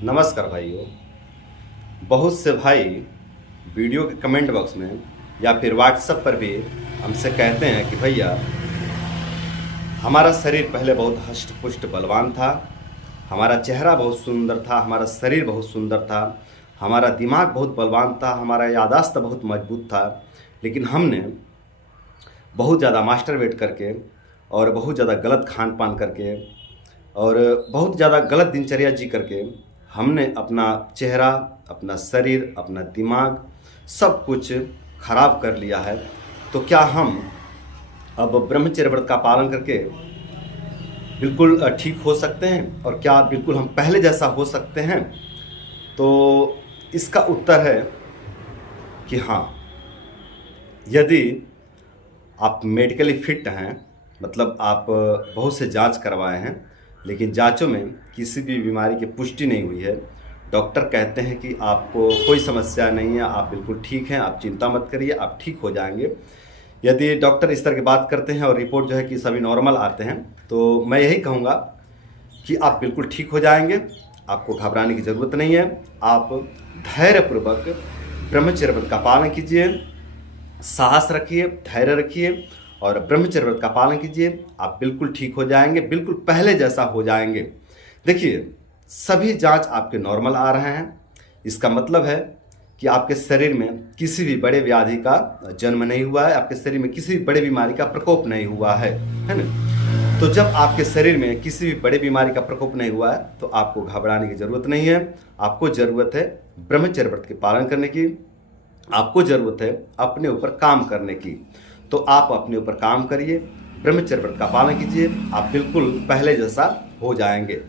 नमस्कार भाइयों। बहुत से भाई वीडियो के कमेंट बॉक्स में या फिर व्हाट्सएप पर भी हमसे कहते हैं कि भैया हमारा शरीर पहले बहुत हष्ट पुष्ट बलवान था, हमारा चेहरा बहुत सुंदर था, हमारा शरीर बहुत सुंदर था, हमारा दिमाग बहुत बलवान था, हमारा याददाश्त बहुत मजबूत था, लेकिन हमने बहुत ज़्यादा मास्टरबेट करके और बहुत ज़्यादा गलत खान पान करके और बहुत ज़्यादा गलत दिनचर्या जी करके हमने अपना चेहरा, अपना शरीर, अपना दिमाग सब कुछ खराब कर लिया है। तो क्या हम अब ब्रह्मचर्य व्रत का पालन करके बिल्कुल ठीक हो सकते हैं और क्या बिल्कुल हम पहले जैसा हो सकते हैं? तो इसका उत्तर है कि हाँ, यदि आप मेडिकली फिट हैं, मतलब आप बहुत से जांच करवाए हैं लेकिन जांचों में किसी भी बीमारी की पुष्टि नहीं हुई है, डॉक्टर कहते हैं कि आपको कोई समस्या नहीं है, आप बिल्कुल ठीक हैं, आप चिंता मत करिए, आप ठीक हो जाएंगे। यदि डॉक्टर इस तरह की बात करते हैं और रिपोर्ट जो है कि सभी नॉर्मल आते हैं, तो मैं यही कहूँगा कि आप बिल्कुल ठीक हो जाएंगे, आपको घबराने की ज़रूरत नहीं है। आप धैर्यपूर्वक ब्रह्मचर्य व्रत का पालन कीजिए, साहस रखिए, धैर्य रखिए और ब्रह्मचर्य व्रत का पालन कीजिए। आप बिल्कुल ठीक हो जाएंगे, बिल्कुल पहले जैसा हो जाएंगे। देखिए, सभी जांच आपके नॉर्मल आ रहे हैं, इसका मतलब है कि आपके शरीर में किसी भी बड़े व्याधि का जन्म नहीं हुआ है, आपके शरीर में किसी भी बड़े बीमारी का प्रकोप नहीं हुआ है ना? तो जब आपके शरीर में किसी भी बड़े बीमारी का प्रकोप नहीं हुआ है तो आपको घबराने की ज़रूरत नहीं है। आपको ज़रूरत है ब्रह्मचर्य व्रत के पालन करने की, आपको ज़रूरत है अपने ऊपर काम करने की। तो आप अपने ऊपर काम करिए, ब्रह्मचर्य व्रत का पालन कीजिए, आप बिल्कुल पहले जैसा हो जाएंगे।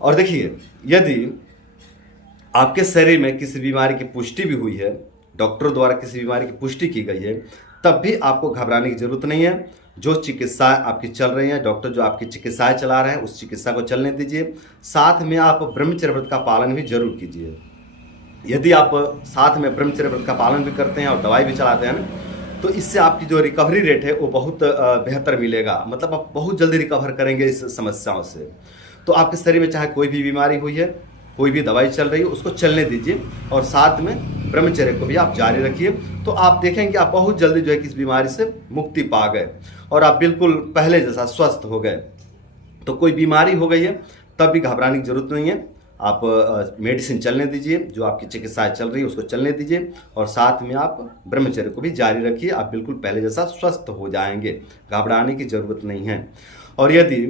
और देखिए, यदि आपके शरीर में किसी बीमारी की पुष्टि भी हुई है, डॉक्टर द्वारा किसी बीमारी की पुष्टि की गई है, तब भी आपको घबराने की ज़रूरत नहीं है। जो चिकित्साएं आपकी चल रही हैं, डॉक्टर जो आपकी चिकित्साएं चला रहे हैं, उस चिकित्सा को चलने दीजिए। साथ में आप ब्रह्मचर्य व्रत का पालन भी जरूर कीजिए। यदि आप साथ में ब्रह्मचर्य व्रत का पालन भी करते हैं और दवाई भी चलाते हैं ना, तो इससे आपकी जो रिकवरी रेट है वो बहुत बेहतर मिलेगा। मतलब आप बहुत जल्दी रिकवर करेंगे इस समस्याओं से। तो आपके शरीर में चाहे कोई भी बीमारी हुई है, कोई भी दवाई चल रही है, उसको चलने दीजिए और साथ में ब्रह्मचर्य को भी आप जारी रखिए। तो आप देखेंगे आप बहुत जल्दी जो है कि इस बीमारी से मुक्ति पा गए और आप बिल्कुल पहले जैसा स्वस्थ हो गए। तो कोई बीमारी हो गई है तब भी घबराने की जरूरत नहीं है। आप मेडिसिन चलने दीजिए, जो आपकी चिकित्साएं चल रही है उसको चलने दीजिए और साथ में आप ब्रह्मचर्य को भी जारी रखिए। आप बिल्कुल पहले जैसा स्वस्थ हो जाएंगे, घबराने की ज़रूरत नहीं है। और यदि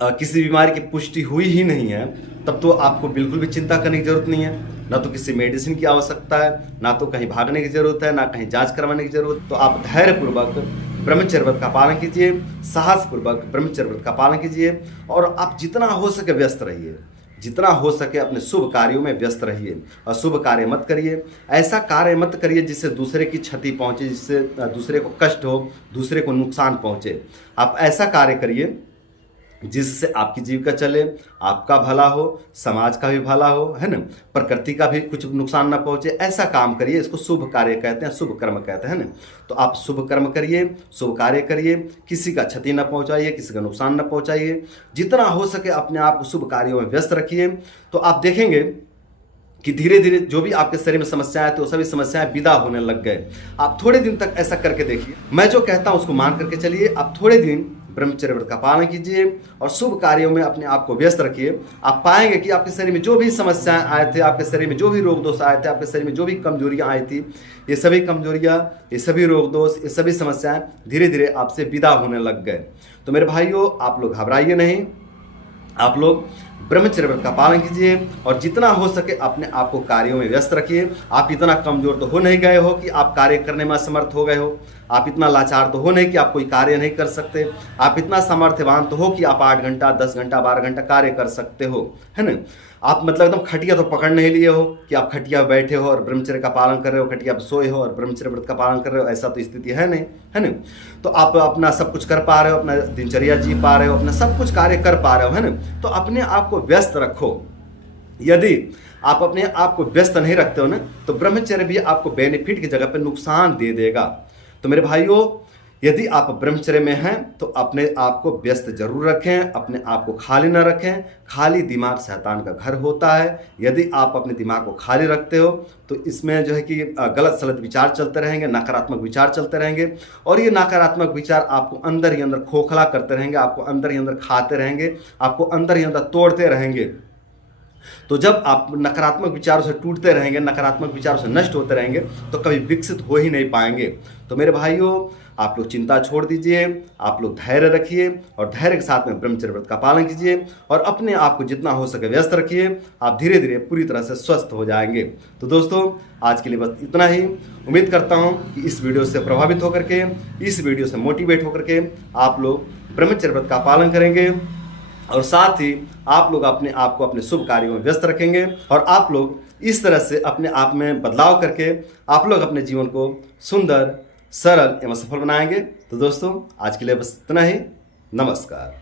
किसी बीमारी की पुष्टि हुई ही नहीं है, तब तो आपको बिल्कुल भी चिंता करने की जरूरत नहीं है। ना तो किसी मेडिसिन की आवश्यकता है, ना तो कहीं भागने की जरूरत है, ना कहीं जांच करवाने की जरूरत। तो आप धैर्यपूर्वक ब्रह्मचर्य व्रत का पालन कीजिए, साहसपूर्वक ब्रह्मचर्य व्रत का पालन कीजिए और आप जितना हो सके व्यस्त रहिए, जितना हो सके अपने शुभ कार्यों में व्यस्त रहिए। और शुभ कार्य मत करिए, ऐसा कार्य मत करिए जिससे दूसरे की क्षति पहुंचे, जिससे दूसरे को कष्ट हो, दूसरे को नुकसान पहुंचे। आप ऐसा कार्य करिए जिससे आपकी जीविका चले, आपका भला हो, समाज का भी भला हो, है ना, प्रकृति का भी कुछ नुकसान ना पहुंचे। ऐसा काम करिए, इसको शुभ कार्य कहते हैं, शुभ कर्म कहते हैं ना। तो आप शुभ कर्म करिए, शुभ कार्य करिए, किसी का क्षति न पहुंचाइए, किसी का नुकसान न पहुंचाइए। जितना हो सके अपने आप को शुभ कार्यों में व्यस्त रखिए। तो आप देखेंगे कि धीरे धीरे जो भी आपके शरीर में समस्याएं थी वो सभी समस्याएं विदा होने लग गए। आप थोड़े दिन तक ऐसा करके देखिए, मैं जो कहता हूं उसको मान करके चलिए। आप थोड़े दिन ब्रह्मचर्य व्रत का पालन कीजिए और शुभ कार्यों में अपने आप को व्यस्त रखिए। आप पाएंगे कि आपके शरीर में जो भी समस्याएं आए थे, आपके शरीर में जो भी रोग दोष आए थे, आपके शरीर में जो भी कमजोरियां आई थी, ये सभी कमजोरियां, ये सभी रोग दोष, ये सभी समस्याएं धीरे धीरे आपसे विदा होने लग गए। तो मेरे भाइयों, आप लोग घबराइए नहीं, आप लोग ब्रह्मचर्य व्रत का पालन कीजिए और जितना हो सके अपने आप को कार्यों में व्यस्त रखिए। आप इतना कमजोर तो हो नहीं गए हो कि आप कार्य करने में असमर्थ हो गए हो, आप इतना लाचार तो हो नहीं कि आप कोई कार्य नहीं कर सकते, आप इतना सामर्थ्यवान तो हो कि आप 8 घंटा, 10 घंटा, 12 घंटा कार्य कर सकते हो, है ना। आप मतलब एकदम खटिया तो पकड़ नहीं लिए हो कि आप खटिया बैठे हो और ब्रह्मचर्य का पालन कर रहे हो, खटिया पर सोए हो और ब्रह्मचर्य व्रत का पालन कर रहे हो, ऐसा तो स्थिति है नहीं, है ना। तो आप अपना सब कुछ कर पा रहे हो, अपना दिनचर्या जी पा रहे हो, अपना सब कुछ कार्य कर पा रहे हो, है ना। तो अपने आप को व्यस्त रखो। यदि आप अपने आप को व्यस्त नहीं रखते हो ना, तो ब्रह्मचर्य भी आपको बेनिफिट की जगह पे नुकसान दे देगा। तो मेरे भाइयों, यदि आप ब्रह्मचर्य में हैं तो अपने आप को व्यस्त जरूर रखें, अपने आप को खाली ना रखें। खाली दिमाग शैतान का घर होता है। यदि आप अपने दिमाग को खाली रखते हो तो इसमें जो है कि गलत सलत विचार चलते रहेंगे, नकारात्मक विचार चलते रहेंगे, और ये नकारात्मक विचार आपको अंदर ही अंदर खोखला करते रहेंगे, आपको अंदर ही अंदर खाते रहेंगे, आपको अंदर ही अंदर तोड़ते रहेंगे। तो जब आप नकारात्मक विचारों से टूटते रहेंगे, नकारात्मक विचारों से नष्ट होते रहेंगे, तो कभी विकसित हो ही नहीं पाएंगे। तो मेरे भाइयों, आप लोग चिंता छोड़ दीजिए, आप लोग धैर्य रखिए और धैर्य के साथ में ब्रह्मचर्य व्रत का पालन कीजिए और अपने आप को जितना हो सके व्यस्त रखिए। आप धीरे धीरे पूरी तरह से स्वस्थ हो जाएंगे। तो दोस्तों, आज के लिए बस इतना ही। उम्मीद करता हूँ कि इस वीडियो से प्रभावित होकर के, इस वीडियो से मोटिवेट होकर के आप लोग ब्रह्मचर्य व्रत का पालन करेंगे और साथ ही आप लोग अपने आप को अपने शुभ कार्यों में व्यस्त रखेंगे और आप लोग इस तरह से अपने आप में बदलाव करके आप लोग अपने जीवन को सुंदर, सरल एवं सफल बनाएंगे। तो दोस्तों, आज के लिए बस इतना ही। नमस्कार।